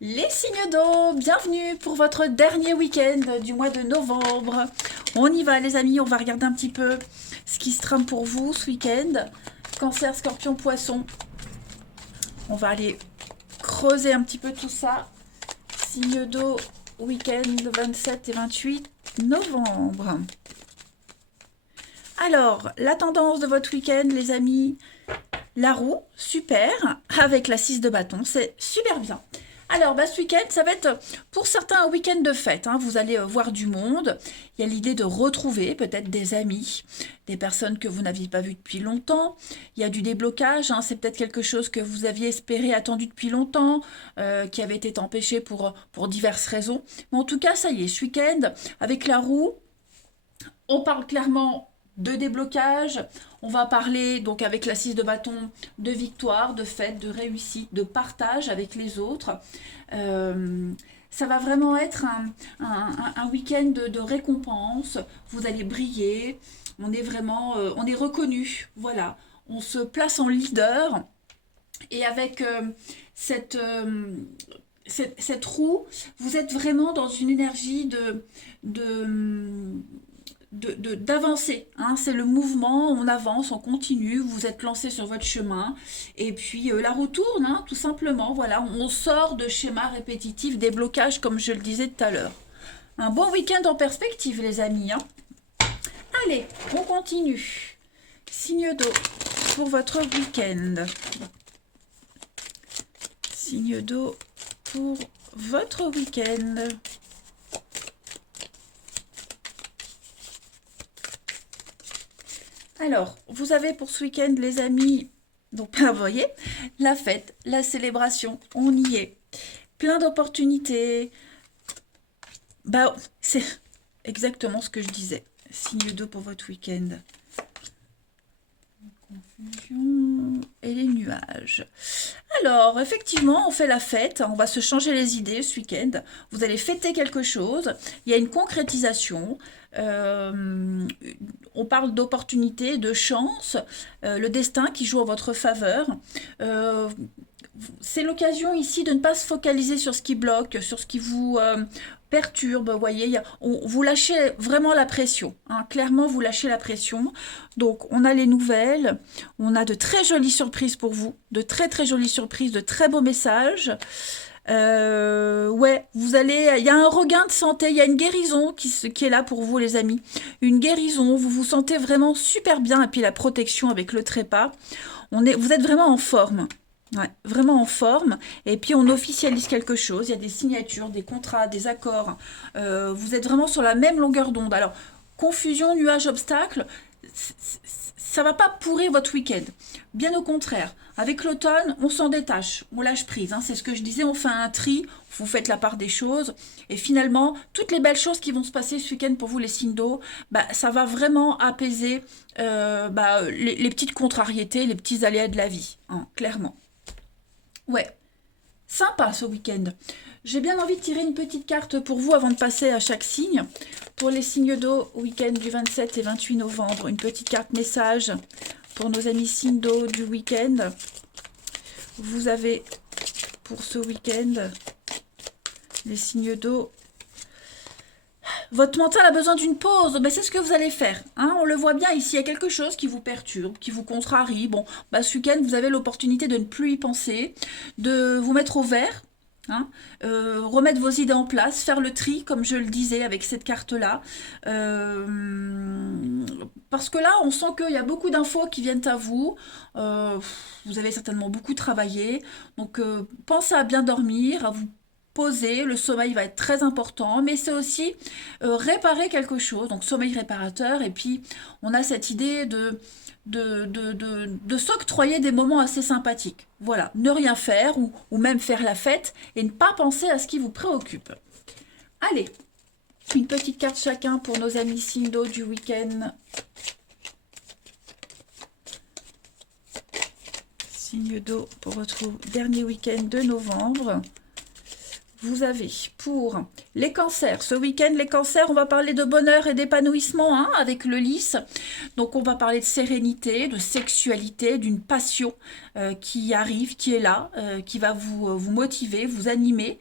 Les signes d'eau, bienvenue pour votre dernier week-end du mois de novembre. On y va les amis, on va regarder un petit peu ce qui se trame pour vous ce week-end. Cancer, scorpion, poisson. On va aller creuser un petit peu tout ça. Signes d'eau, week-end 27 et 28 novembre. Alors, la tendance de votre week-end les amis, la roue, super, avec la 6 de bâton, c'est super bien. Alors, ce week-end, ça va être pour certains un week-end de fête. Vous allez voir du monde. Il y a l'idée de retrouver peut-être des amis, des personnes que vous n'aviez pas vues depuis longtemps. Il y a du déblocage. C'est peut-être quelque chose que vous aviez espéré, attendu depuis longtemps, qui avait été empêché pour diverses raisons. Mais en tout cas, ça y est, ce week-end, avec la roue, on parle clairement de déblocage. On va parler donc avec la 6 de bâton de victoire, de fête, de réussite, de partage avec les autres. Ça va vraiment être un week-end de récompense. Vous allez briller. On est vraiment, on est reconnu. Voilà, on se place en leader et avec cette roue, vous êtes vraiment dans une énergie de d'avancer. C'est le mouvement, on avance, on continue, vous êtes lancé sur votre chemin, et puis la roue tourne, tout simplement. Voilà, on sort de schémas répétitifs, des blocages, comme je le disais tout à l'heure. Un bon week-end en perspective, les amis. Allez, on continue. Signe d'eau pour votre week-end. Signe d'eau pour votre week-end. Alors, vous avez pour ce week-end, les amis, donc vous voyez, la fête, la célébration, on y est. Plein d'opportunités. C'est exactement ce que je disais. Signe 2 pour votre week-end. Confusion et les nuages. Alors, effectivement, on fait la fête, on va se changer les idées ce week-end. Vous allez fêter quelque chose, il y a une concrétisation. On parle d'opportunité, de chance, le destin qui joue en votre faveur. Euh, c'est l'occasion ici de ne pas se focaliser sur ce qui bloque, sur ce qui vous perturbe. Vous voyez, vous lâchez vraiment la pression. Clairement, vous lâchez la pression. Donc, on a les nouvelles. On a de très jolies surprises pour vous. De très, très jolies surprises, de très beaux messages. Ouais, il y a un regain de santé, il y a une guérison qui est là pour vous, les amis. Une guérison, vous vous sentez vraiment super bien. Et puis, la protection avec le trépas. Vous êtes vraiment en forme. Ouais, vraiment en forme. Et puis on officialise quelque chose. Il y a des signatures, des contrats, des accords. Vous êtes vraiment sur la même longueur d'onde. Alors, confusion, nuage, obstacle, ça va pas pourrir votre week-end. Bien au contraire. Avec l'automne, on s'en détache, on lâche prise. C'est ce que je disais, on fait un tri, vous faites la part des choses. Et finalement, toutes les belles choses qui vont se passer ce week-end pour vous, les signes d'eau, ça va vraiment apaiser les petites contrariétés, les petits aléas de la vie, clairement. Ouais, sympa ce week-end. J'ai bien envie de tirer une petite carte pour vous avant de passer à chaque signe. Pour les signes d'eau, week-end du 27 et 28 novembre, une petite carte message pour nos amis signes d'eau du week-end. Vous avez pour ce week-end les signes d'eau. Votre mental a besoin d'une pause, c'est ce que vous allez faire. On le voit bien ici, il y a quelque chose qui vous perturbe, qui vous contrarie. Bon, ce week-end, vous avez l'opportunité de ne plus y penser, de vous mettre au vert, remettre vos idées en place, faire le tri, comme je le disais avec cette carte-là. Parce que là, on sent qu'il y a beaucoup d'infos qui viennent à vous. Vous avez certainement beaucoup travaillé. Donc, pensez à bien dormir, à vous poser. Le sommeil va être très important, mais c'est aussi réparer quelque chose. Donc, sommeil réparateur. Et puis, on a cette idée de s'octroyer des moments assez sympathiques. Voilà, ne rien faire ou même faire la fête et ne pas penser à ce qui vous préoccupe. Allez, une petite carte chacun pour nos amis signes d'eau du week-end. Signe d'eau pour votre dernier week-end de novembre. vous avez pour les cancers, ce week-end, les cancers, on va parler de bonheur et d'épanouissement hein, avec le lys. Donc on va parler de sérénité, de sexualité, d'une passion qui arrive, qui est là, qui va vous motiver, vous animer.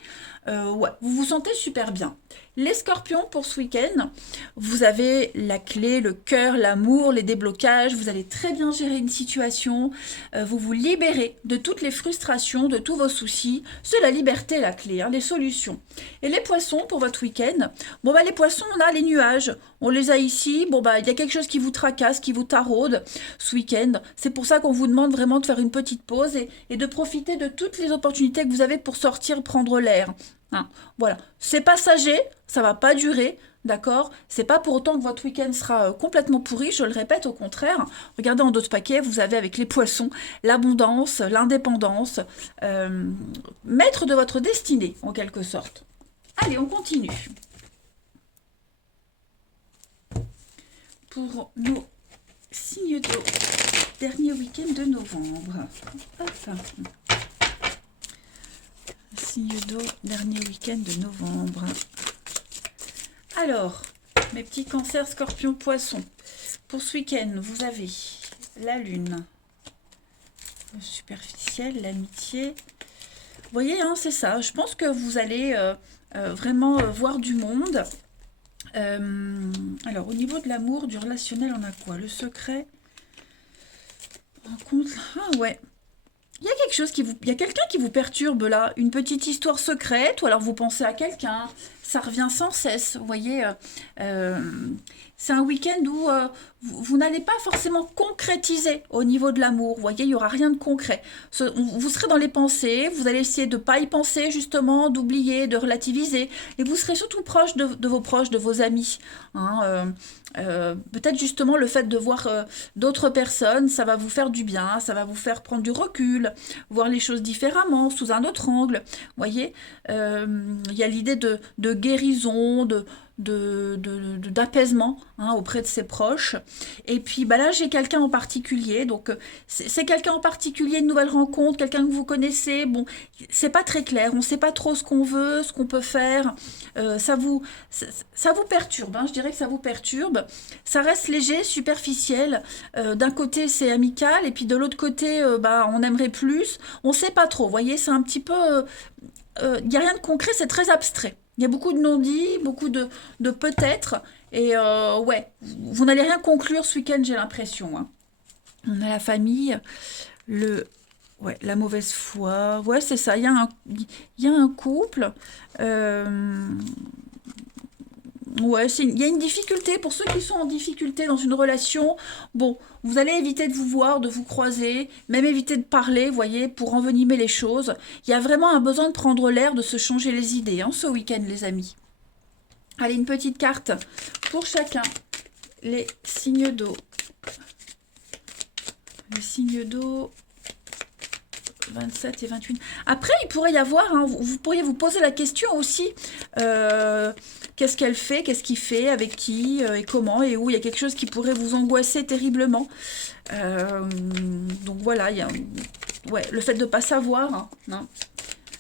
Ouais, vous vous sentez super bien. Les scorpions pour ce week-end, vous avez la clé, le cœur, l'amour, les déblocages, vous allez très bien gérer une situation, vous vous libérez de toutes les frustrations, de tous vos soucis, c'est la liberté la clé, hein, les solutions. Et les poissons pour votre week-end, bon bah les poissons on a les nuages, on les a ici, bon bah il y a quelque chose qui vous tracasse, qui vous taraude ce week-end, c'est pour ça qu'on vous demande vraiment de faire une petite pause et de profiter de toutes les opportunités que vous avez pour sortir, prendre l'air. Hein, voilà, c'est passager, ça va pas durer, d'accord? C'est pas pour autant que votre week-end sera complètement pourri, je le répète, au contraire. Regardez en d'autres paquets, vous avez avec les poissons l'abondance, l'indépendance, maître de votre destinée, en quelque sorte. Allez, on continue. Pour nos signes d'eau, dernier week-end de novembre. Hop. Signe d'eau, dernier week-end de novembre. Alors, mes petits cancers, scorpions, poissons. Pour ce week-end, vous avez la lune, le superficiel, l'amitié. Vous voyez, hein, c'est ça. Je pense que vous allez vraiment voir du monde. Alors, au niveau de l'amour, du relationnel, on a quoi? Le secret. Rencontre. Ah ouais. Il y a quelque chose il y a quelqu'un qui vous perturbe là, une petite histoire secrète, ou alors vous pensez à quelqu'un, ça revient sans cesse, vous voyez. Euh, c'est un week-end où vous n'allez pas forcément concrétiser au niveau de l'amour, vous voyez, il n'y aura rien de concret. Vous serez dans les pensées, vous allez essayer de ne pas y penser justement, d'oublier, de relativiser, et vous serez surtout proche de vos proches, de vos amis. Hein, peut-être justement le fait de voir d'autres personnes, ça va vous faire du bien, ça va vous faire prendre du recul, voir les choses différemment, sous un autre angle. Vous voyez, il y a l'idée de guérison, d'apaisement hein, auprès de ses proches. Et puis bah là, j'ai quelqu'un en particulier. Donc, c'est quelqu'un en particulier, une nouvelle rencontre, quelqu'un que vous connaissez. Bon, c'est pas très clair. On sait pas trop ce qu'on veut, ce qu'on peut faire. Ça vous perturbe. Hein, je dirais que ça vous perturbe. Ça reste léger, superficiel. D'un côté, c'est amical. Et puis de l'autre côté, bah, on aimerait plus. On sait pas trop. Vous voyez, c'est un petit peu... Il n'y a rien de concret, c'est très abstrait. Il y a beaucoup de non-dits, beaucoup de peut-être. Et ouais, vous n'allez rien conclure ce week-end, j'ai l'impression. Hein. On a la famille, ouais, la mauvaise foi. Ouais, c'est ça. Il y a un couple. Euh, Ouais, il y a une difficulté pour ceux qui sont en difficulté dans une relation. Bon, vous allez éviter de vous voir, de vous croiser, même éviter de parler, vous voyez, pour envenimer les choses. Il y a vraiment un besoin de prendre l'air, de se changer les idées, hein, ce week-end, les amis. Allez, une petite carte pour chacun. Les signes d'eau. Les signes d'eau. 27 et 28. Après, il pourrait y avoir, hein, vous pourriez vous poser la question aussi, qu'est-ce qu'elle fait, qu'est-ce qu'il fait, avec qui, et comment, et où. Il y a quelque chose qui pourrait vous angoisser terriblement. Donc voilà, ouais, le fait de ne pas savoir. Hein.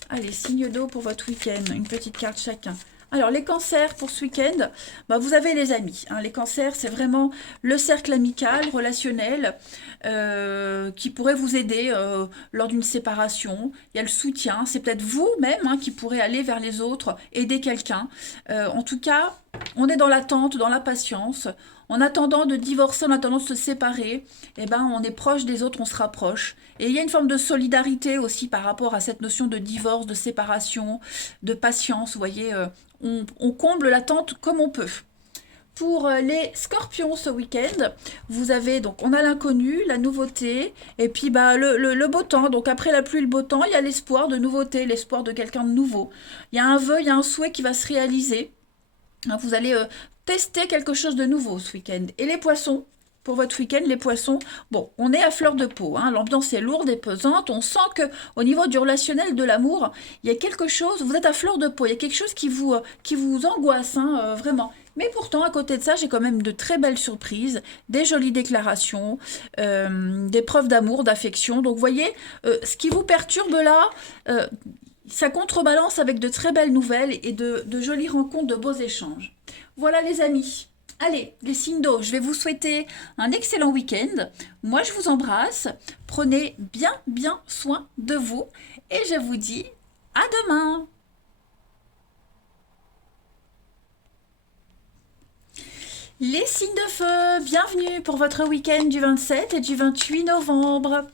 Allez, signe d'eau pour votre week-end, une petite carte chacun. Alors, les cancers pour ce week-end, bah, vous avez les amis. Hein. Les cancers, c'est vraiment le cercle amical, relationnel, qui pourrait vous aider lors d'une séparation. Il y a le soutien, c'est peut-être vous-même hein, qui pourrez aller vers les autres, aider quelqu'un. En tout cas, on est dans l'attente, dans la patience. En attendant de divorcer, en attendant de se séparer, eh ben, on est proche des autres, on se rapproche. Et il y a une forme de solidarité aussi par rapport à cette notion de divorce, de séparation, de patience. Vous voyez, on comble l'attente comme on peut. Pour les scorpions ce week-end, vous avez donc, on a l'inconnu, la nouveauté, et puis bah, le beau temps. Donc après la pluie, le beau temps, il y a l'espoir de nouveauté, l'espoir de quelqu'un de nouveau. Il y a un vœu, il y a un souhait qui va se réaliser. Hein, vous allez tester quelque chose de nouveau ce week-end. Et les poissons, pour votre week-end, les poissons, bon, on est à fleur de peau, hein, l'ambiance est lourde et pesante, on sent que au niveau du relationnel, de l'amour, il y a quelque chose, vous êtes à fleur de peau, il y a quelque chose qui vous angoisse, hein, vraiment. Mais pourtant, à côté de ça, j'ai quand même de très belles surprises, des jolies déclarations, des preuves d'amour, d'affection. Donc, vous voyez, ce qui vous perturbe là, Ça contrebalance avec de très belles nouvelles et de jolies rencontres, de beaux échanges. Voilà les amis. Allez, les signes d'eau, je vais vous souhaiter un excellent week-end. Moi, je vous embrasse. Prenez bien, bien soin de vous. Et je vous dis à demain. Les signes de feu, bienvenue pour votre week-end du 27 et du 28 novembre.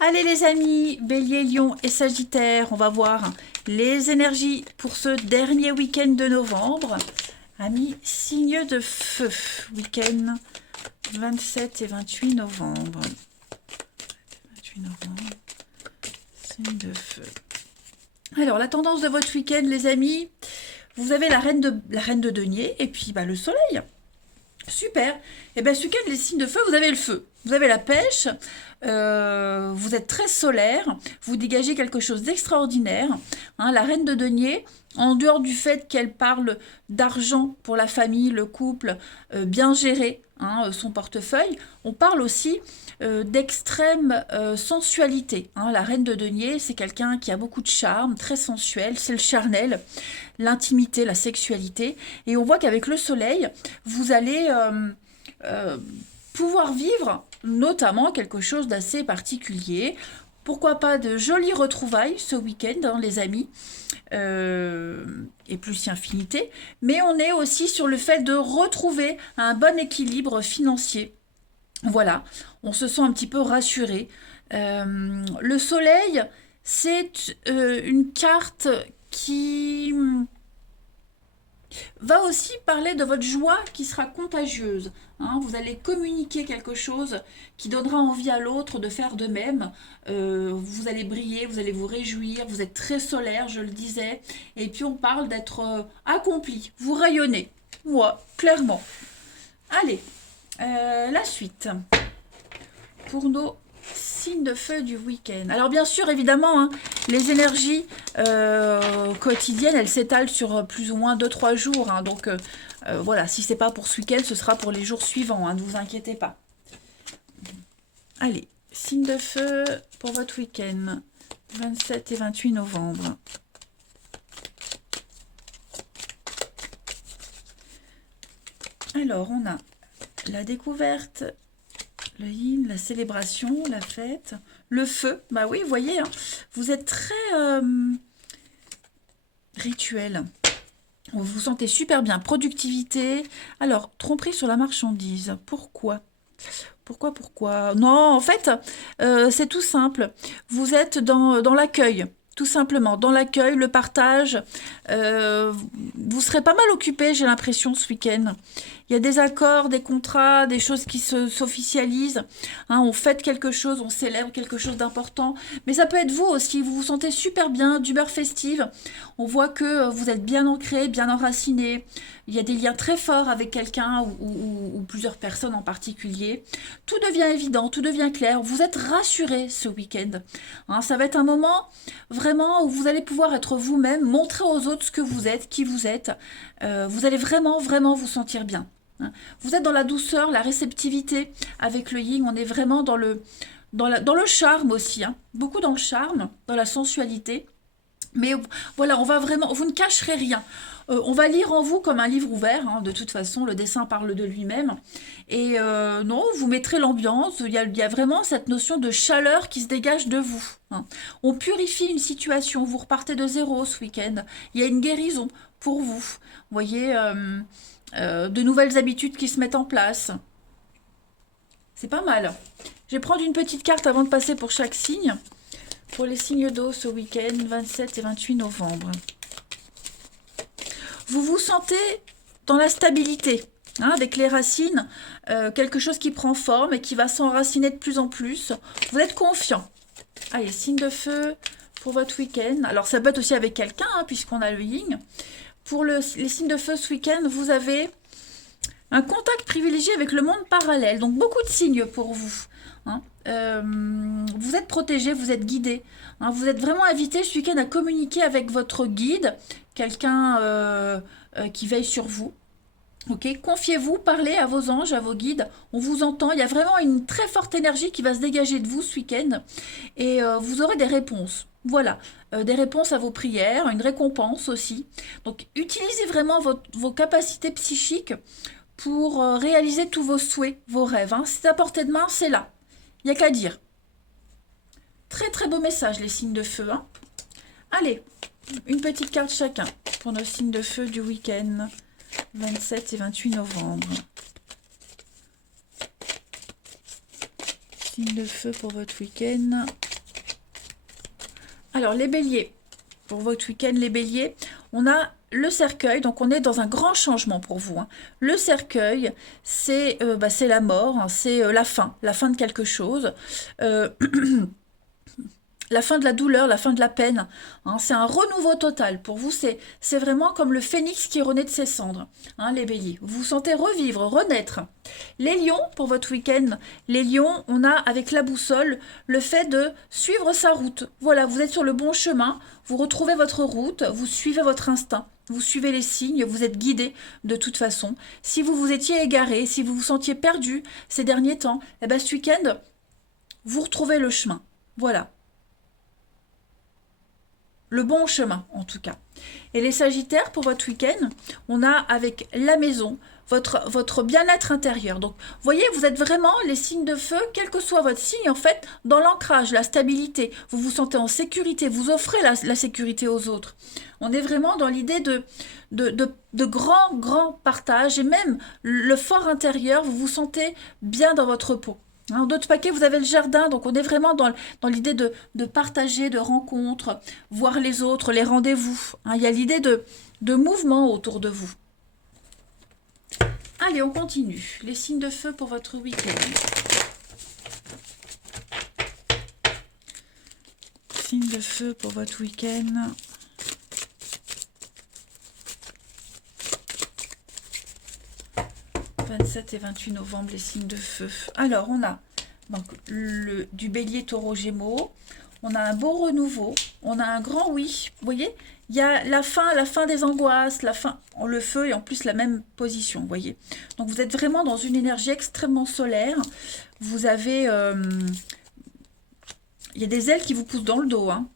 Allez les amis, Bélier, Lion et Sagittaire, on va voir les énergies pour ce dernier week-end de novembre. Amis, signe de feu, week-end 27 et 28 novembre. 28 novembre, signe de feu. Alors, la tendance de votre week-end, les amis, vous avez la reine de denier et puis le soleil. Super. Et bien, ce week-end, les signes de feu, vous avez le feu. Vous avez la pêche, vous êtes très solaire, vous dégagez quelque chose d'extraordinaire. Hein, la reine de denier, en dehors du fait qu'elle parle d'argent pour la famille, le couple, bien gérer son portefeuille, on parle aussi d'extrême sensualité. Hein, la reine de denier, c'est quelqu'un qui a beaucoup de charme, très sensuel, c'est le charnel, l'intimité, la sexualité. Et on voit qu'avec le soleil, vous allez pouvoir vivre notamment quelque chose d'assez particulier. Pourquoi pas de jolies retrouvailles ce week-end, les amis, et plus si infinité. Mais on est aussi sur le fait de retrouver un bon équilibre financier. Voilà, on se sent un petit peu rassuré. Le soleil, c'est une carte qui va aussi parler de votre joie qui sera contagieuse. Hein, vous allez communiquer quelque chose qui donnera envie à l'autre de faire de même. Vous allez briller, vous allez vous réjouir, vous êtes très solaire, je le disais. Et puis on parle d'être accompli, vous rayonnez. Moi, clairement. Allez, la suite. Pour nos signes de feu du week-end. Alors bien sûr, évidemment, les énergies quotidiennes, elles s'étalent sur plus ou moins 2-3 jours. Donc voilà, si c'est pas pour ce week-end, ce sera pour les jours suivants. Ne vous inquiétez pas. Allez, signe de feu pour votre week-end. 27 et 28 novembre. Alors, on a la découverte, le yin, la célébration, la fête, le feu. Bah oui, vous voyez, vous êtes très rituel. Vous vous sentez super bien. Productivité. Alors, tromperie sur la marchandise. Pourquoi ? Pourquoi ? Non, en fait, c'est tout simple. Vous êtes dans l'accueil. Tout simplement, dans l'accueil, le partage. Vous serez pas mal occupé, j'ai l'impression, ce week-end. Il y a des accords, des contrats, des choses qui s'officialisent. On fête quelque chose, on célèbre quelque chose d'important. Mais ça peut être vous aussi, vous vous sentez super bien, d'humeur festive. On voit que vous êtes bien ancré, bien enraciné. Il y a des liens très forts avec quelqu'un ou plusieurs personnes en particulier. Tout devient évident, tout devient clair. Vous êtes rassuré ce week-end. Ça va être un moment vraiment où vous allez pouvoir être vous-même, montrer aux autres ce que vous êtes, qui vous êtes. Vous allez vraiment, vraiment vous sentir bien. Vous êtes dans la douceur, la réceptivité. Avec le yin, on est vraiment dans le charme aussi. Beaucoup dans le charme, dans la sensualité. Mais voilà, on va vraiment, vous ne cacherez rien. On va lire en vous comme un livre ouvert. De toute façon, le dessin parle de lui-même. Et non, vous mettrez l'ambiance. Il y a vraiment cette notion de chaleur qui se dégage de vous. On purifie une situation. Vous repartez de zéro ce week-end. Il y a une guérison pour vous. Vous voyez, de nouvelles habitudes qui se mettent en place. C'est pas mal. Je vais prendre une petite carte avant de passer pour chaque signe. Pour les signes d'eau ce week-end, 27 et 28 novembre. Vous vous sentez dans la stabilité, avec les racines, quelque chose qui prend forme et qui va s'enraciner de plus en plus. Vous êtes confiant. Allez, signe de feu pour votre week-end. Alors ça peut être aussi avec quelqu'un, puisqu'on a le yin. Pour les signes de feu ce week-end, vous avez un contact privilégié avec le monde parallèle. Donc beaucoup de signes pour vous. Vous êtes protégé, vous êtes guidé. Vous êtes vraiment invité ce week-end à communiquer avec votre guide, quelqu'un qui veille sur vous. Ok, confiez-vous, parlez à vos anges, à vos guides. On vous entend. Il y a vraiment une très forte énergie qui va se dégager de vous ce week-end. Et vous aurez des réponses. Voilà, des réponses à vos prières, une récompense aussi. Donc, utilisez vraiment vos capacités psychiques pour réaliser tous vos souhaits, vos rêves. Hein. C'est à portée de main, c'est là. Il n'y a qu'à dire. Très très beau message, les signes de feu. Hein. Allez, une petite carte chacun pour nos signes de feu du week-end, 27 et 28 novembre. Signe de feu pour votre week-end. Alors, les béliers, pour votre week-end, les béliers, on a le cercueil, donc on est dans un grand changement pour vous. Hein. Le cercueil, c'est la mort, hein, c'est la fin de quelque chose. La fin de la douleur, la fin de la peine. Hein, c'est un renouveau total. Pour vous, c'est vraiment comme le phénix qui renaît de ses cendres. Hein, les béliers, vous vous sentez revivre, renaître. Les lions, pour votre week-end, les lions, on a avec la boussole le fait de suivre sa route. Voilà, vous êtes sur le bon chemin, vous retrouvez votre route, vous suivez votre instinct. Vous suivez les signes, vous êtes guidé de toute façon. Si vous vous étiez égaré, si vous vous sentiez perdu ces derniers temps, eh ben, ce week-end, vous retrouvez le chemin. Voilà. Le bon chemin, en tout cas. Et les Sagittaires, pour votre week-end, on a avec la maison, votre bien-être intérieur. Donc, vous voyez, vous êtes vraiment les signes de feu, quel que soit votre signe, en fait, dans l'ancrage, la stabilité. Vous vous sentez en sécurité, vous offrez la sécurité aux autres. On est vraiment dans l'idée de grand partage et même le fort intérieur, vous vous sentez bien dans votre peau. En d'autres paquets, vous avez le jardin, donc on est vraiment dans l'idée de partager, de rencontres, voir les autres, les rendez-vous. Hein, il y a l'idée de mouvement autour de vous. Allez, on continue. Les signes de feu pour votre week-end. Signes de feu pour votre week-end. « 27 et 28 novembre, les signes de feu. » Alors, on a donc du bélier, taureau, gémeaux. On a un beau renouveau. On a un grand oui. Vous voyez, il y a la fin des angoisses, le feu et en plus la même position, vous voyez. Donc, vous êtes vraiment dans une énergie extrêmement solaire. Vous avez... il y a des ailes qui vous poussent dans le dos, hein.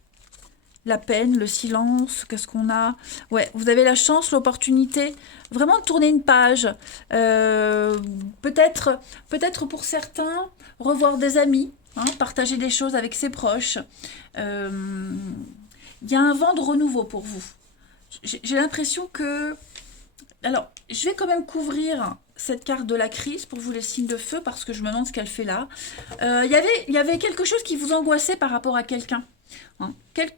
La peine, le silence, qu'est-ce qu'on a? Ouais, vous avez la chance, l'opportunité, vraiment de tourner une page. Peut-être pour certains, revoir des amis, hein, partager des choses avec ses proches. Il y a un vent de renouveau pour vous. J'ai l'impression que... Alors, je vais quand même couvrir cette carte de la crise pour vous les signes de feu parce que je me demande ce qu'elle fait là. Il y avait quelque chose qui vous angoissait par rapport à quelqu'un. Hein.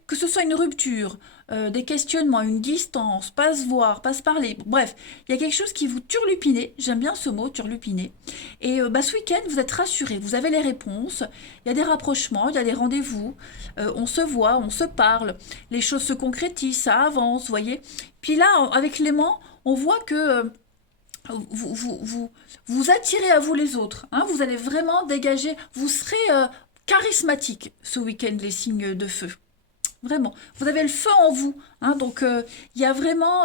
Que ce soit une rupture, des questionnements, une distance, pas se voir, pas se parler, bref, il y a quelque chose qui vous turlupinait, j'aime bien ce mot, turlupiner, et ce week-end, vous êtes rassurés, vous avez les réponses, il y a des rapprochements, il y a des rendez-vous, on se voit, on se parle, les choses se concrétisent, ça avance, vous voyez. Puis là, avec l'aimant, on voit que vous attirez à vous les autres, hein, vous allez vraiment dégager, vous serez... charismatique ce week-end, les signes de feu. Vraiment. Vous avez le feu en vous. Hein, donc, il y a vraiment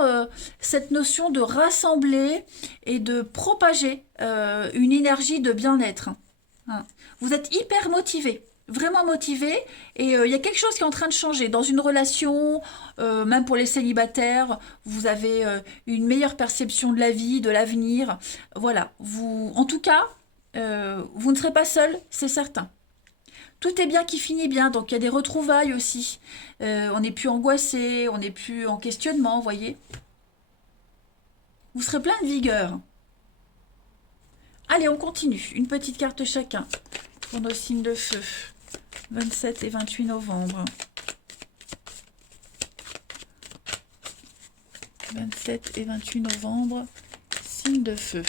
cette notion de rassembler et de propager une énergie de bien-être. Hein. Vous êtes hyper motivé. Vraiment motivé. Et il y a quelque chose qui est en train de changer. Dans une relation, même pour les célibataires, vous avez une meilleure perception de la vie, de l'avenir. Voilà. En tout cas, vous ne serez pas seul, c'est certain. Tout est bien qui finit bien, donc il y a des retrouvailles aussi. On n'est plus angoissé, on n'est plus en questionnement, vous voyez. Vous serez plein de vigueur. Allez, on continue. Une petite carte chacun pour nos signes de feu. 27 et 28 novembre. 27 et 28 novembre, signes de feu.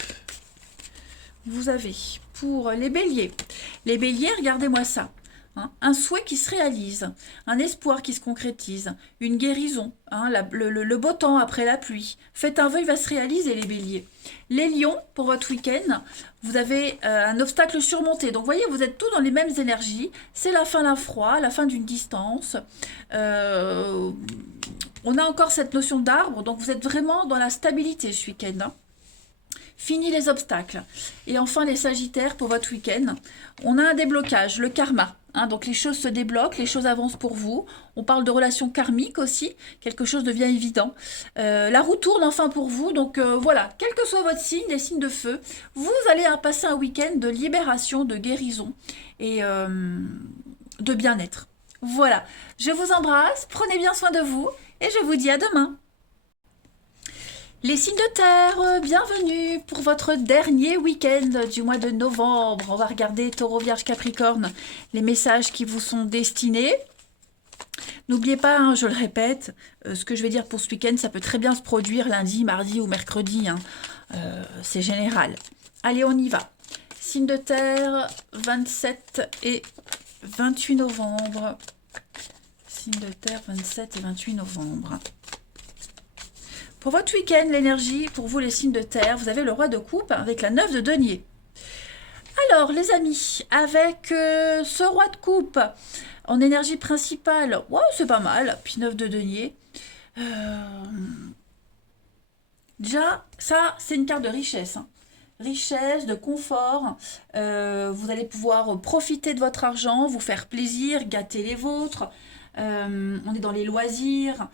Vous avez pour les béliers. Les béliers, regardez-moi ça. Hein, un souhait qui se réalise, un espoir qui se concrétise, une guérison, hein, le beau temps après la pluie. Faites un vœu, il va se réaliser, les béliers. Les lions, pour votre week-end, vous avez un obstacle surmonté. Donc, vous voyez, vous êtes tous dans les mêmes énergies. C'est la fin d'un froid, la fin d'une distance. On a encore cette notion d'arbre, donc vous êtes vraiment dans la stabilité ce week-end. Hein. Fini les obstacles. Et enfin, les Sagittaires, pour votre week-end, on a un déblocage, le karma. Hein, donc les choses se débloquent, les choses avancent pour vous. On parle de relations karmiques aussi, quelque chose devient évident. La roue tourne enfin pour vous, donc voilà, quel que soit votre signe, les signes de feu, vous allez passer un week-end de libération, de guérison et de bien-être. Voilà, je vous embrasse, prenez bien soin de vous et je vous dis à demain. Les signes de terre, bienvenue pour votre dernier week-end du mois de novembre. On va regarder Taureau, Vierge, Capricorne, les messages qui vous sont destinés. N'oubliez pas, hein, je le répète, ce que je vais dire pour ce week-end, ça peut très bien se produire lundi, mardi ou mercredi. Hein. C'est général. Allez, on y va. Signes de terre, 27 et 28 novembre. Signes de terre, 27 et 28 novembre. Pour votre week-end, l'énergie, pour vous les signes de terre, vous avez le roi de coupe avec la 9 de denier. Alors les amis, avec ce roi de coupe en énergie principale, wow, c'est pas mal, puis 9 de denier. Déjà, ça c'est une carte de richesse. Hein. Richesse, de confort, vous allez pouvoir profiter de votre argent, vous faire plaisir, gâter les vôtres. On est dans les loisirs.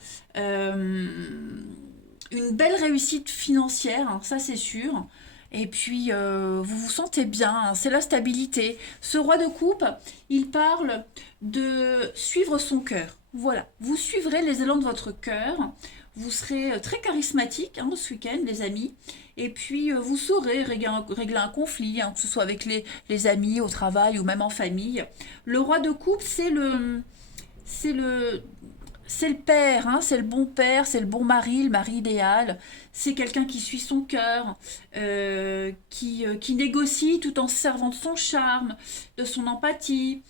Une belle réussite financière, hein, ça c'est sûr. Et puis, vous vous sentez bien, hein, c'est la stabilité. Ce roi de coupe, il parle de suivre son cœur. Voilà, vous suivrez les élans de votre cœur. Vous serez très charismatique hein, ce week-end, les amis. Et puis, vous saurez régler un conflit, hein, que ce soit avec les amis, au travail ou même en famille. Le roi de coupe, c'est le père, hein, c'est le bon père, c'est le bon mari, le mari idéal. C'est quelqu'un qui suit son cœur, qui négocie tout en se servant de son charme, de son empathie.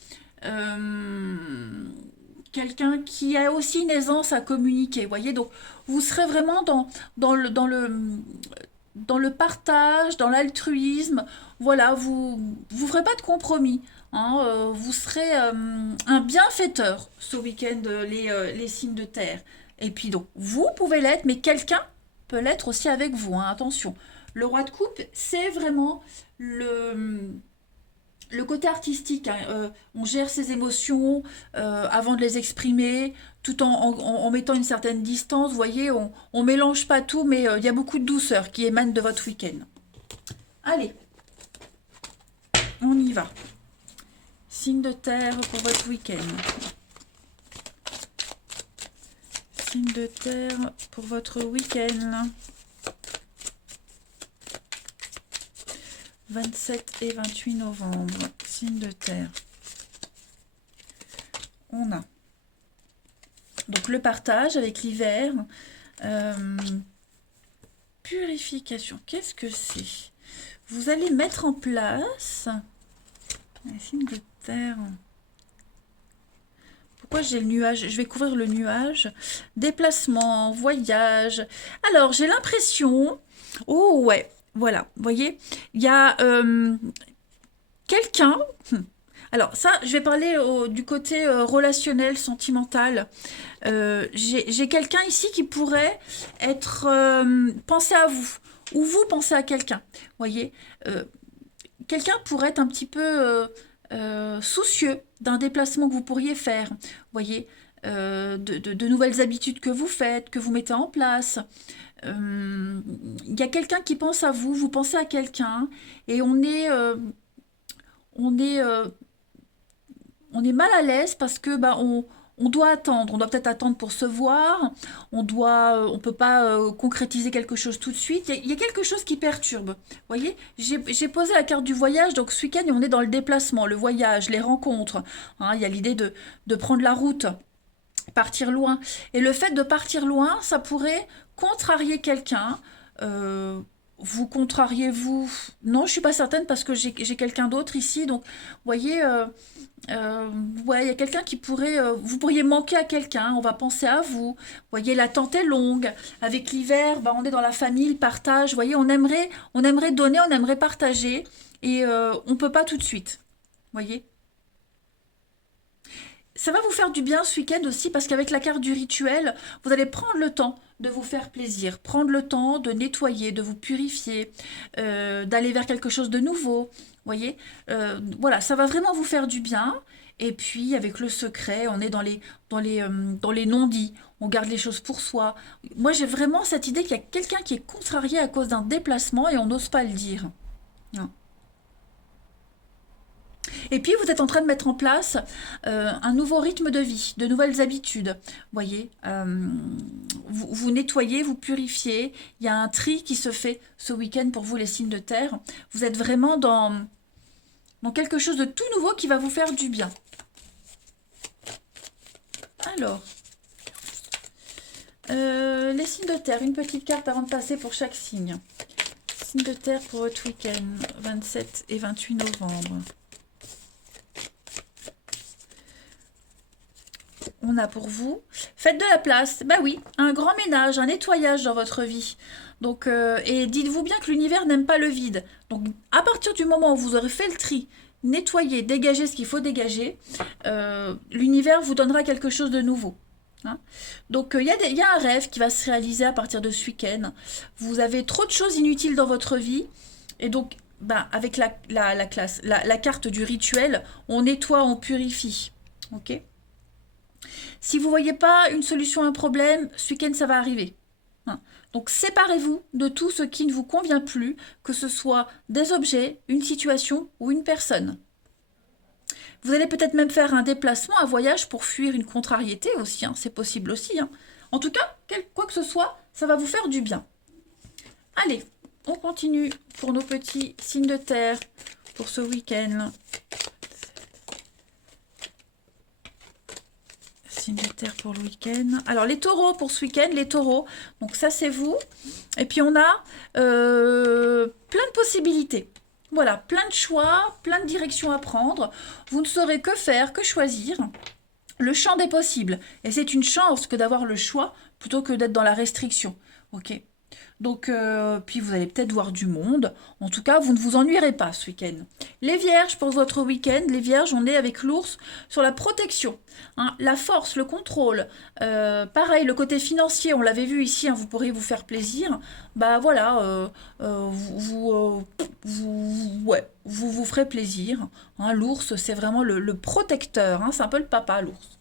Quelqu'un qui a aussi une aisance à communiquer, vous voyez. Donc, vous serez vraiment dans le partage, dans l'altruisme. Voilà, vous ne ferez pas de compromis. Hein, vous serez un bienfaiteur ce week-end, les signes de terre. Et puis donc, vous pouvez l'être, mais quelqu'un peut l'être aussi avec vous. Hein, attention, le roi de coupe, c'est vraiment le côté artistique. Hein, on gère ses émotions avant de les exprimer, tout en mettant une certaine distance. Vous voyez, on ne mélange pas tout, mais il y a beaucoup de douceur qui émane de votre week-end. Allez, on y va. Signe de terre pour votre week-end. Signe de terre pour votre week-end. 27 et 28 novembre. Signe de terre. On a donc le partage avec l'hiver. Purification. Qu'est-ce que c'est? Vous allez mettre en place... Un signe de terre. Pourquoi j'ai le nuage? Je vais couvrir le nuage. Déplacement, voyage. Alors, j'ai l'impression... Oh, ouais, voilà. Vous voyez, il y a quelqu'un... Alors, ça, je vais parler du côté relationnel, sentimental. J'ai quelqu'un ici qui pourrait être... penser à vous. Ou vous pensez à quelqu'un. Vous voyez quelqu'un pourrait être un petit peu soucieux d'un déplacement que vous pourriez faire, vous voyez, de nouvelles habitudes que vous faites, que vous mettez en place. Il y a quelqu'un qui pense à vous, vous pensez à quelqu'un, et on est, on est mal à l'aise parce que bah, on doit attendre, on doit peut-être attendre pour se voir, on peut pas concrétiser quelque chose tout de suite. Il y a quelque chose qui perturbe. Vous voyez, j'ai posé la carte du voyage, donc ce week-end on est dans le déplacement, le voyage, les rencontres. Hein, il y a l'idée de prendre la route, partir loin. Et le fait de partir loin, ça pourrait contrarier quelqu'un. Vous contrariez vous? Non, je suis pas certaine parce que j'ai quelqu'un d'autre ici. Donc, vous voyez, ouais, il y a quelqu'un qui pourrait, vous pourriez manquer à quelqu'un. On va penser à vous. Vous voyez, l'attente est longue. Avec l'hiver, bah, on est dans la famille, le partage. Vous voyez, on aimerait donner, on aimerait partager, et on peut pas tout de suite. Vous voyez. Ça va vous faire du bien ce week-end aussi parce qu'avec la carte du rituel, vous allez prendre le temps de vous faire plaisir, prendre le temps de nettoyer, de vous purifier, d'aller vers quelque chose de nouveau. Voyez. Voilà, ça va vraiment vous faire du bien. Et puis avec le secret, on est dans les non-dits. On garde les choses pour soi. Moi, j'ai vraiment cette idée qu'il y a quelqu'un qui est contrarié à cause d'un déplacement et on n'ose pas le dire. Hein. Et puis, vous êtes en train de mettre en place un nouveau rythme de vie, de nouvelles habitudes. Voyez, vous nettoyez, vous purifiez. Il y a un tri qui se fait ce week-end pour vous, les signes de terre. Vous êtes vraiment dans quelque chose de tout nouveau qui va vous faire du bien. Alors, les signes de terre, une petite carte avant de passer pour chaque signe. Signes de terre pour votre week-end, 27 et 28 novembre. On a pour vous, faites de la place, bah oui, un grand ménage, un nettoyage dans votre vie. Donc, et dites-vous bien que l'univers n'aime pas le vide. Donc, à partir du moment où vous aurez fait le tri, nettoyé, dégagé ce qu'il faut dégager, l'univers vous donnera quelque chose de nouveau. Hein. Donc, il y a un rêve qui va se réaliser à partir de ce week-end. Vous avez trop de choses inutiles dans votre vie. Et donc, bah, avec la carte du rituel, on nettoie, on purifie. Ok ? Si vous ne voyez pas une solution à un problème, ce week-end, ça va arriver. Hein. Donc, séparez-vous de tout ce qui ne vous convient plus, que ce soit des objets, une situation ou une personne. Vous allez peut-être même faire un déplacement, un voyage pour fuir une contrariété aussi. Hein. C'est possible aussi. Hein. En tout cas, quoi que ce soit, ça va vous faire du bien. Allez, on continue pour nos petits signes de terre pour ce week-end. Signe de terre pour le week-end. Alors, les taureaux pour ce week-end, les taureaux. Donc, ça, c'est vous. Et puis, on a plein de possibilités. Voilà, plein de choix, plein de directions à prendre. Vous ne saurez que faire, que choisir. Le champ des possibles. Et c'est une chance que d'avoir le choix plutôt que d'être dans la restriction. Ok. Donc, puis vous allez peut-être voir du monde. En tout cas, vous ne vous ennuierez pas ce week-end. Les vierges, pour votre week-end, les vierges, on est avec l'ours sur la protection. Hein, la force, le contrôle. Pareil, le côté financier, on l'avait vu ici, hein, vous pourriez vous faire plaisir. Bah voilà, vous vous ferez plaisir. Hein, l'ours, c'est vraiment le protecteur. Hein, c'est un peu le papa, l'ours.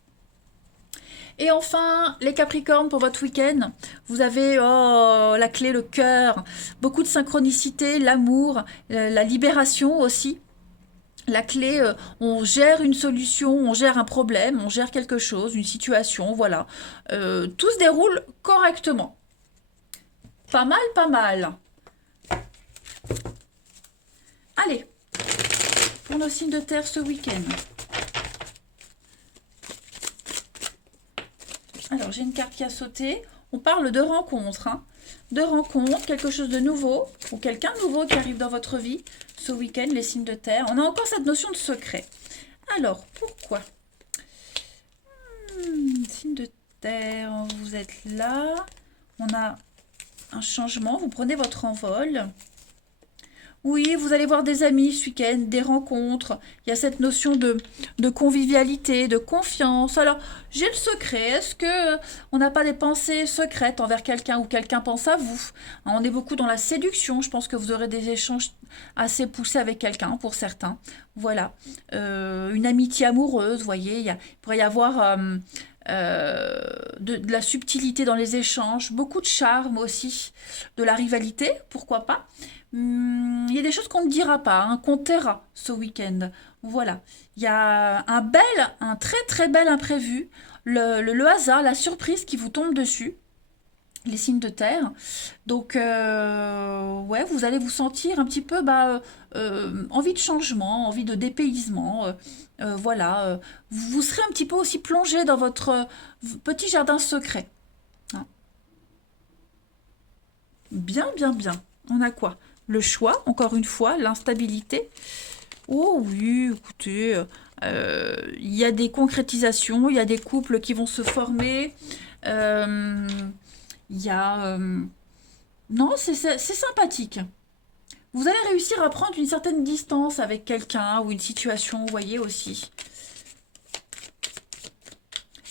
Et enfin, les Capricornes, pour votre week-end, vous avez la clé, le cœur, beaucoup de synchronicité, l'amour, la libération aussi. La clé, on gère une solution, on gère un problème, on gère quelque chose, une situation, voilà. Tout se déroule correctement. Pas mal, pas mal. Allez, pour nos signes de terre ce week-end. Alors, j'ai une carte qui a sauté. On parle de rencontre. Hein. De rencontre, quelque chose de nouveau, ou quelqu'un de nouveau qui arrive dans votre vie ce week-end, les signes de terre. On a encore cette notion de secret. Alors, pourquoi Signe de terre, vous êtes là. On a un changement, vous prenez votre envol. Oui, vous allez voir des amis ce week-end, des rencontres. Il y a cette notion de convivialité, de confiance. Alors, j'ai le secret. Est-ce que on n'a pas des pensées secrètes envers quelqu'un ou quelqu'un pense à vous? Hein, on est beaucoup dans la séduction. Je pense que vous aurez des échanges assez poussés avec quelqu'un pour certains. Voilà. Une amitié amoureuse, vous voyez. Il pourrait y avoir de la subtilité dans les échanges, beaucoup de charme aussi, de la rivalité, pourquoi pas. Il y a des choses qu'on ne dira pas, hein, qu'on taira ce week-end. Voilà. Il y a un très très bel imprévu, le hasard, la surprise qui vous tombe dessus, les signes de terre. Donc, ouais, vous allez vous sentir un petit peu envie de changement, envie de dépaysement. Voilà. Vous serez un petit peu aussi plongé dans votre petit jardin secret. Hein. Bien, bien, bien. On a quoi? Le choix, encore une fois, l'instabilité. Oh oui, écoutez, il y a des concrétisations, il y a des couples qui vont se former. Il y a... Non, c'est sympathique. Vous allez réussir à prendre une certaine distance avec quelqu'un ou une situation, vous voyez aussi.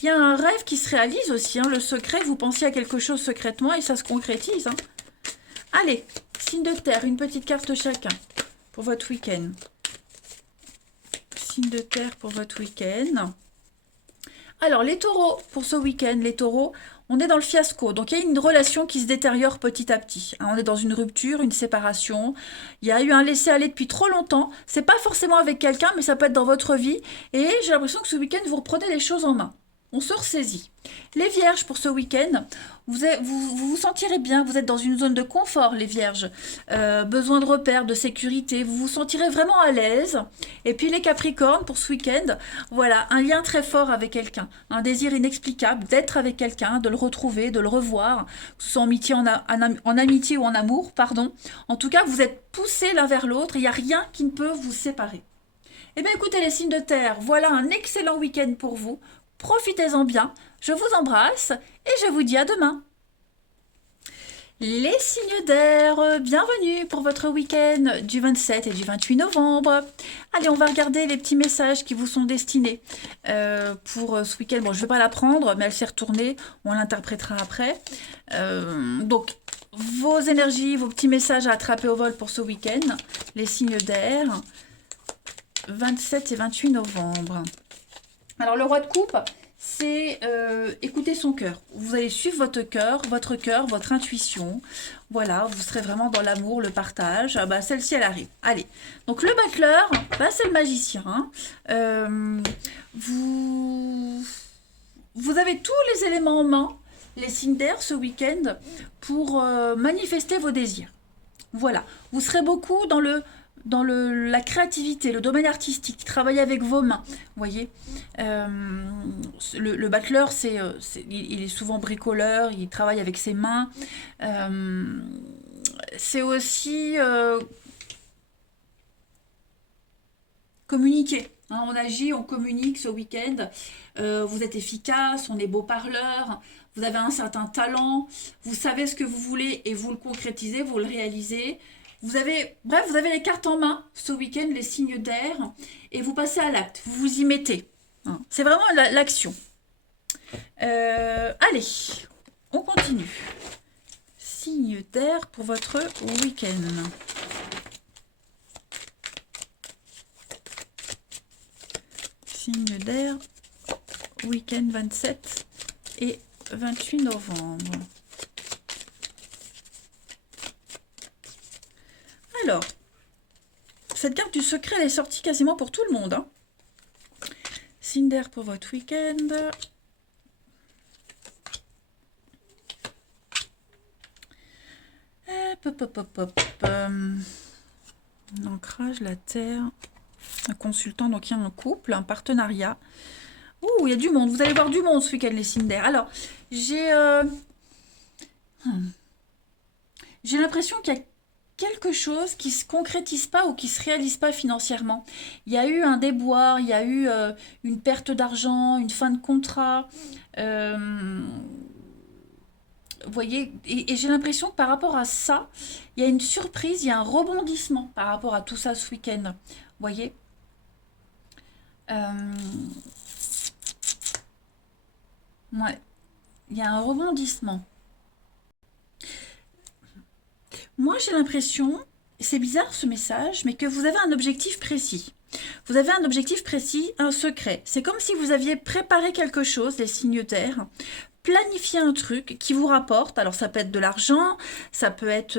Il y a un rêve qui se réalise aussi, hein, le secret, vous pensiez à quelque chose secrètement et ça se concrétise. Hein. Allez, signe de terre, une petite carte chacun pour votre week-end. Signe de terre pour votre week-end. Alors, les taureaux, pour ce week-end, les taureaux, on est dans le fiasco. Donc, il y a une relation qui se détériore petit à petit. Hein, on est dans une rupture, une séparation. Il y a eu un laisser-aller depuis trop longtemps. C'est pas forcément avec quelqu'un, mais ça peut être dans votre vie. Et j'ai l'impression que ce week-end, vous reprenez les choses en main. On se ressaisit. Les vierges, pour ce week-end, vous sentirez bien, vous êtes dans une zone de confort, les vierges. Besoin de repères, de sécurité, vous vous sentirez vraiment à l'aise. Et puis les capricornes, pour ce week-end, voilà, un lien très fort avec quelqu'un. Un désir inexplicable d'être avec quelqu'un, de le retrouver, de le revoir, que ce soit en amitié ou en amour, pardon. En tout cas, vous êtes poussés l'un vers l'autre, il n'y a rien qui ne peut vous séparer. Eh bien écoutez les signes de terre, voilà un excellent week-end pour vous. Profitez-en bien, je vous embrasse et je vous dis à demain. Les signes d'air, bienvenue pour votre week-end du 27 et du 28 novembre. Allez, on va regarder les petits messages qui vous sont destinés pour ce week-end. Bon, je ne vais pas la prendre, mais elle s'est retournée, on l'interprétera après. Donc, vos énergies, vos petits messages à attraper au vol pour ce week-end. Les signes d'air, 27 et 28 novembre. Alors, le roi de coupe, c'est écouter son cœur. Vous allez suivre votre cœur, votre intuition. Voilà, vous serez vraiment dans l'amour, le partage. Ah bah, celle-ci, elle arrive. Allez, donc le battleur, bah, c'est le magicien. Hein. Vous avez tous les éléments en main, les signes d'air, ce week-end, pour manifester vos désirs. Voilà, vous serez beaucoup dans la créativité, le domaine artistique, travailler avec vos mains, vous voyez. Le battleur, il est souvent bricoleur, il travaille avec ses mains. C'est aussi communiquer. Hein, on agit, on communique ce week-end. Vous êtes efficace, on est beau parleur, vous avez un certain talent, vous savez ce que vous voulez et vous le concrétisez, vous le réalisez. Bref, vous avez les cartes en main ce week-end, les signes d'air, et vous passez à l'acte, vous vous y mettez. Hein. C'est vraiment l'action. Allez, on continue. Signe d'air pour votre week-end. Signe d'air, week-end 27 et 28 novembre. Alors, cette carte du secret, elle est sortie quasiment pour tout le monde. Hein. Signe d'air pour votre week-end. L'ancrage, la terre, un consultant, donc il y a un couple, un partenariat. Ouh, il y a du monde, vous allez voir du monde ce week-end, les signes d'air. Alors, j'ai l'impression qu'il y a quelque chose qui ne se concrétise pas ou qui ne se réalise pas financièrement. Il y a eu un déboire, il y a eu une perte d'argent, une fin de contrat. Vous voyez, et j'ai l'impression que par rapport à ça, il y a une surprise, il y a un rebondissement par rapport à tout ça ce week-end. Vous voyez ouais, il y a un rebondissement. Moi, j'ai l'impression, c'est bizarre ce message, mais que vous avez un objectif précis. Vous avez un objectif précis, un secret. C'est comme si vous aviez préparé quelque chose, les signes d'air, planifié un truc qui vous rapporte. Alors, ça peut être de l'argent, ça peut être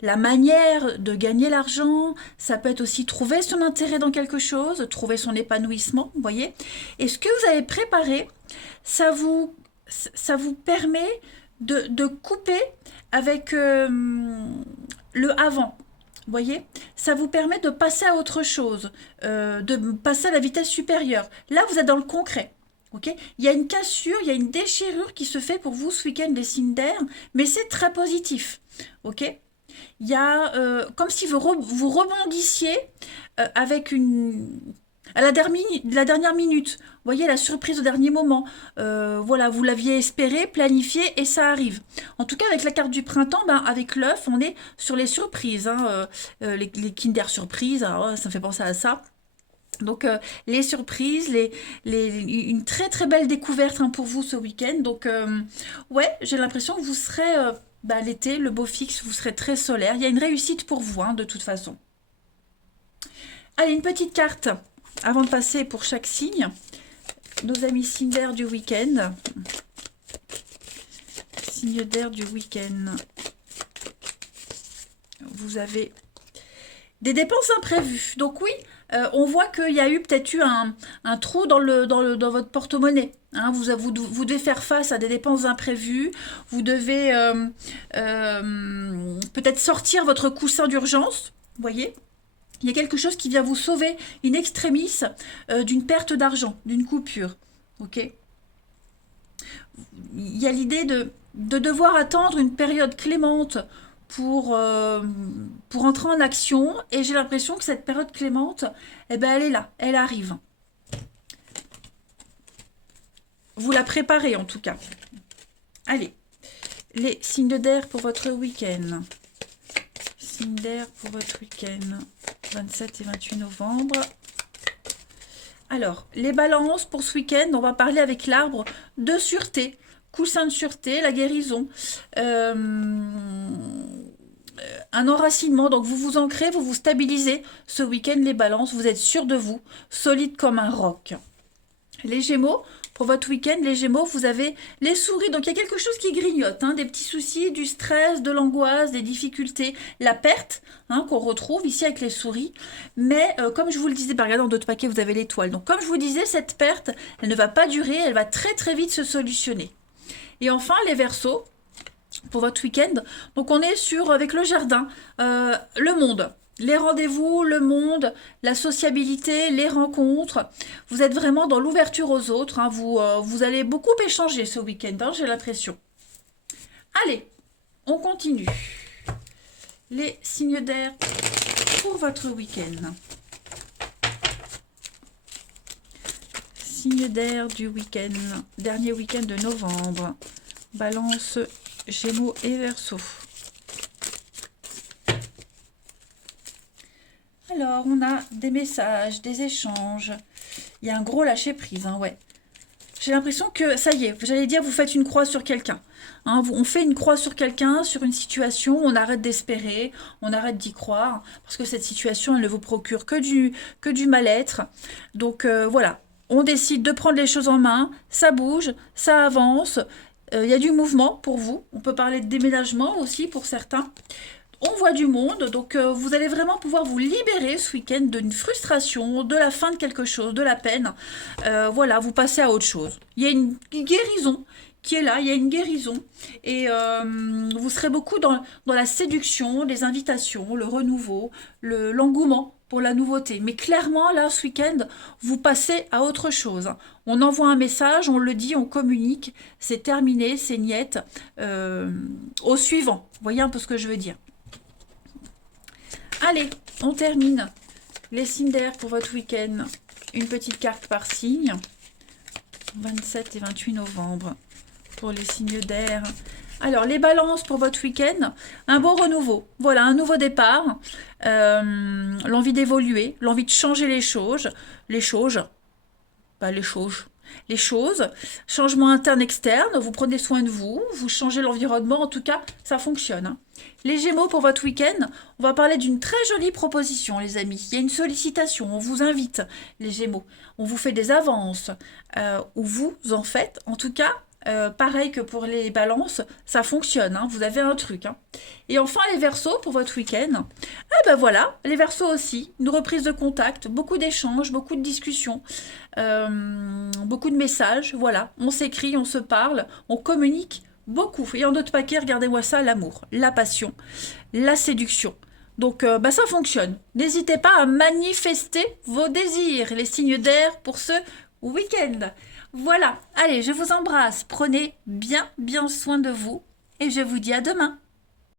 la manière de gagner l'argent, ça peut être aussi trouver son intérêt dans quelque chose, trouver son épanouissement, vous voyez. Et ce que vous avez préparé, ça vous permet de couper avec le avant. Vous voyez, ça vous permet de passer à autre chose, de passer à la vitesse supérieure. Là, vous êtes dans le concret. Okay, il y a une cassure, il y a une déchirure qui se fait pour vous ce week-end, les signes d'air, mais c'est très positif. Okay, il y a comme si vous rebondissiez avec à la dernière minute. Vous voyez, la surprise au dernier moment. Voilà, vous l'aviez espéré, planifié, et ça arrive. En tout cas, avec la carte du printemps, ben, avec l'œuf, on est sur les surprises. Hein, les Kinder surprises, alors, ça me fait penser à ça. Donc, les surprises, une très très belle découverte hein, pour vous ce week-end. Donc, ouais, j'ai l'impression que vous serez, bah, l'été, le beau fixe, vous serez très solaire. Il y a une réussite pour vous, hein, de toute façon. Allez, une petite carte avant de passer pour chaque signe. Nos amis signes d'air du week-end. Signe d'air du week-end. Vous avez des dépenses imprévues. Donc oui, on voit qu'il y a eu peut-être eu un trou dans votre porte-monnaie. Hein. Vous devez faire face à des dépenses imprévues. Vous devez peut-être sortir votre coussin d'urgence. Vous voyez? Il y a quelque chose qui vient vous sauver in extremis d'une perte d'argent, d'une coupure. Ok? Il y a l'idée de devoir attendre une période clémente pour entrer en action. Et j'ai l'impression que cette période clémente, eh ben, elle est là, elle arrive. Vous la préparez en tout cas. Allez, les signes d'air pour votre week-end. Signes d'air pour votre week-end, 27 et 28 novembre. Alors, les balances pour ce week-end, on va parler avec l'arbre de sûreté. Coussin de sûreté, la guérison. Un enracinement, donc vous vous ancrez, vous vous stabilisez. Ce week-end, les balances, vous êtes sûr de vous, solide comme un roc. Les Gémeaux, pour votre week-end, les Gémeaux, vous avez les souris. Donc il y a quelque chose qui grignote, hein, des petits soucis, du stress, de l'angoisse, des difficultés, la perte hein, qu'on retrouve ici avec les souris. Mais comme je vous le disais, bah, regardez dans d'autres paquets, vous avez l'étoile. Donc comme je vous disais, cette perte, elle ne va pas durer, elle va très très vite se solutionner. Et enfin, les Verseaux, pour votre week-end. Donc on est sur, avec le jardin, le monde. Les rendez-vous, le monde, la sociabilité, les rencontres. Vous êtes vraiment dans l'ouverture aux autres. Hein. Vous allez beaucoup échanger ce week-end, hein, j'ai l'impression. Allez, on continue. Les signes d'air pour votre week-end. Signes d'air du week-end, dernier week-end de novembre. Balance, Gémeaux et Verseaux. Alors, on a des messages, des échanges. Il y a un gros lâcher-prise, hein, ouais. J'ai l'impression que, ça y est, j'allais dire, vous faites une croix sur quelqu'un. Hein, on fait une croix sur quelqu'un, sur une situation, on arrête d'espérer, on arrête d'y croire, parce que cette situation, elle ne vous procure que du mal-être. Donc, voilà, on décide de prendre les choses en main, ça bouge, ça avance, il y a du mouvement pour vous. On peut parler de déménagement aussi pour certains. On voit du monde, donc vous allez vraiment pouvoir vous libérer ce week-end d'une frustration, de la fin de quelque chose, de la peine. Voilà, vous passez à autre chose. Il y a une guérison qui est là, il y a une guérison. Et vous serez beaucoup dans la séduction, les invitations, le renouveau, l'engouement pour la nouveauté. Mais clairement, là, ce week-end, vous passez à autre chose. On envoie un message, on le dit, on communique, c'est terminé, c'est niette. Au suivant, vous voyez un peu ce que je veux dire. Allez, on termine les signes d'air pour votre week-end. Une petite carte par signe. 27 et 28 novembre pour les signes d'air. Alors, les balances pour votre week-end. Un beau renouveau. Voilà, un nouveau départ. L'envie d'évoluer, l'envie de changer les choses. Les choses, changement interne, externe, vous prenez soin de vous, vous changez l'environnement, en tout cas, ça fonctionne. Hein. Les Gémeaux pour votre week-end, on va parler d'une très jolie proposition, les amis. Il y a une sollicitation, on vous invite, les Gémeaux. On vous fait des avances, ou vous en faites, en tout cas, pareil que pour les balances, ça fonctionne, hein, vous avez un truc. Hein. Et enfin, les Verseaux pour votre week-end. Ben voilà, les Verseaux aussi, une reprise de contact, beaucoup d'échanges, beaucoup de discussions, beaucoup de messages, voilà. On s'écrit, on se parle, on communique beaucoup. Et en d'autres paquets, regardez-moi ça, l'amour, la passion, la séduction. Donc, ça fonctionne. N'hésitez pas à manifester vos désirs, les signes d'air pour ce week-end. Voilà, allez, je vous embrasse, prenez bien soin de vous et je vous dis à demain.